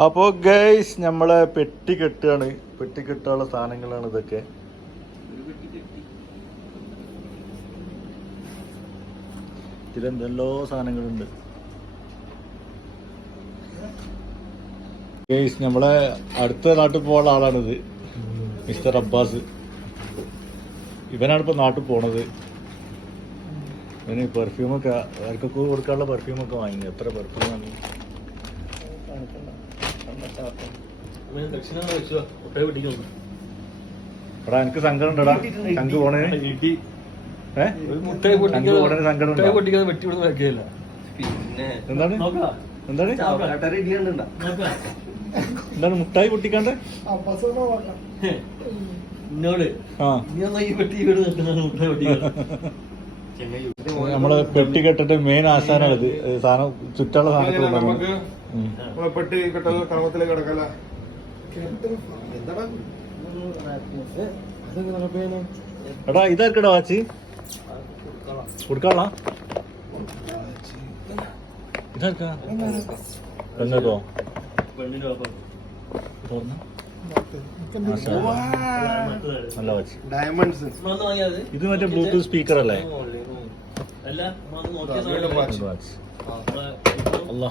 അപ്പോൾ ഗൈസ് നമ്മളെ പെട്ടി കെട്ടുകയാണ് പെട്ടി കെട്ടാനുള്ള സാധനങ്ങളാണ് ഇതൊക്കെ. ഇതിലെന്തെല്ലോ സാധനങ്ങളുണ്ട്. ഗൈസ് നമ്മളെ അടുത്ത നാട്ടിൽ പോകാനുള്ള ആളാണിത്. Mister Abbas. ഇവനാണ് ഇപ്പോൾ നാട്ടിൽ പോണത്. ഇവന് പെർഫ്യൂമൊക്കെ ആർക്കൊക്കെ കൊടുക്കാനുള്ള പെർഫ്യൂമൊക്കെ വാങ്ങി. എത്ര പെർഫ്യൂം വാങ്ങി എടാ എനിക്ക് സങ്കടം ഉണ്ടടാ ചങ്ക് പോണേ. സങ്കടം എന്താണ്? നോക്കാം. എന്താണ്? എന്താണ് മുട്ടായി പൊട്ടിക്കാണ്ട്? എന്നോട് നമ്മൾ പെട്ടി കെട്ടിട്ട് മെയിൻ ആശാനാണ് ഇത്. ഇത് സാധനം ചുറ്റുള്ള സാധനത്തിൽ. പെട്ടി കിട്ടൽ ക്രമത്തിലേക്ക് കിടക്കല എടാ ഇതാക്കടാ വാച്ചി? കൊടുക്കാളാ. നല്ല വാച്ച്. ഡയമണ്ട്സ്. ഇത് മറ്റേ ബ്ലൂടൂത്ത് സ്പീക്കർ അല്ലേ? അല്ല വാച്ച്. അല്ലാ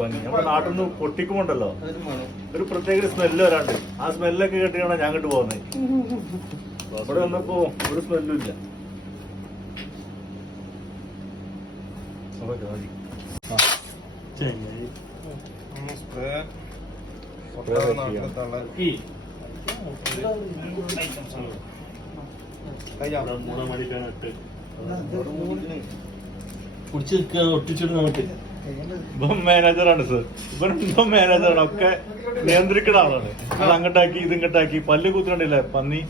ഭംഗി. നമ്മുടെ നാട്ടിൽ നിന്ന് പൊട്ടിക്കുമുണ്ടല്ലോ ഒരു പ്രത്യേക സ്മെല്ല് വരാണ്ട്. ആ സ്മെല്ലൊക്കെ കേട്ടിട്ടാണ് ഞാൻ കണ്ടു പോകുന്നത്. അവിടെ വന്നപ്പോ ഒരു സ്മെല്ലും ഇല്ല. കുടിച്ച് നിൽക്കുക ഒട്ടിച്ചിട്ട് നമുക്ക് ഇവൻ മാനേജറാണ് സർ ഇവൻ ഇവൻ മാനേജറാണ് ഒക്കെ നിയന്ത്രിക്കുന്ന ആളാണ്. അത് അങ്ങോട്ടാക്കി ഇത് ഇങ്ങോട്ടാക്കി. പല്ല് കുത്തിരണ്ടില്ലേ പന്നി.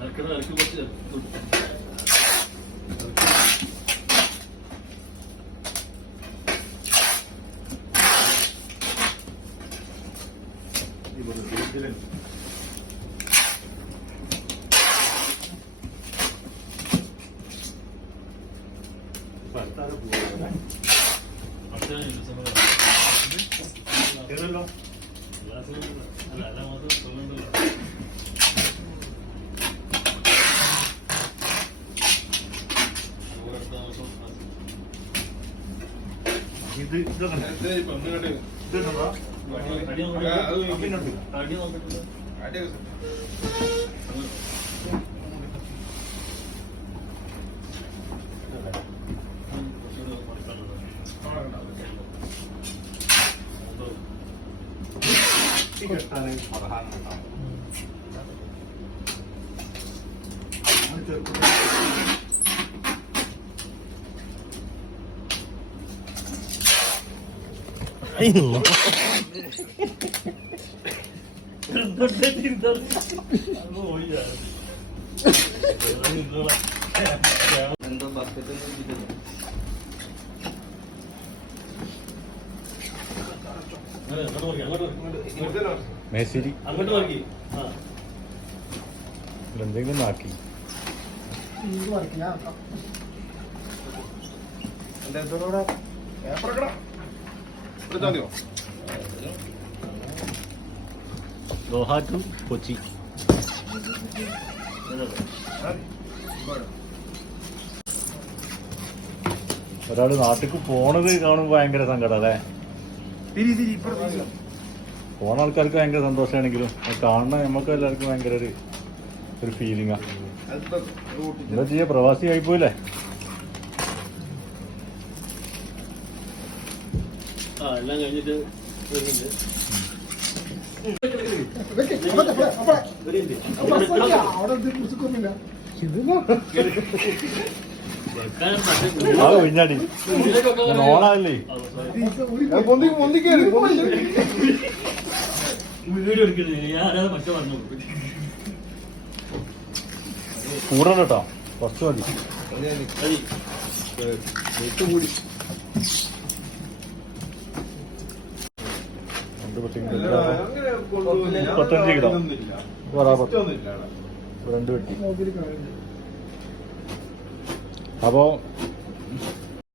ഇറക്കണ ഇറക്കി കുറച്ച് അടുത്താൾ പോവാ. മറ്റേ സമയം കേറല്ലോ. അല്ല അല്ല മാത്രം തോന്നുന്നുണ്ടല്ലോ ഇത് ഇതൊക്കെ అదే పదహారు എന്തോ ബക്കറ്റ് കിട്ടുന്നു എന്തെങ്കിലും അങ്ങോട്ട് നോക്കി ആ എന്തെങ്കിലും ആക്കി ദോഹ ടു കൊച്ചി ഒരാൾ നാട്ടിക്ക് പോണത് കാണുമ്പോ ഭയങ്കര സങ്കടം അല്ലേ പോണ ആൾക്കാർക്ക് ഭയങ്കര സന്തോഷമാണെങ്കിലും കാണുന്ന നമുക്ക് എല്ലാവർക്കും ഭയങ്കര ഒരു ഒരു ഫീലിംഗാ എന്താ ചെയ്യാ? പ്രവാസി ആയിപ്പോയില്ലേ ആ എല്ലാം കഴിഞ്ഞിട്ട് വരുന്നുണ്ട്. വീഡിയോ മറ്റേ പറഞ്ഞു കൂടണം കേട്ടോ. കുറച്ച് മതി. രണ്ട് മുപ്പത്തഞ്ച് കിലോ ബറാബർ രണ്ട് പെട്ടി. അപ്പോ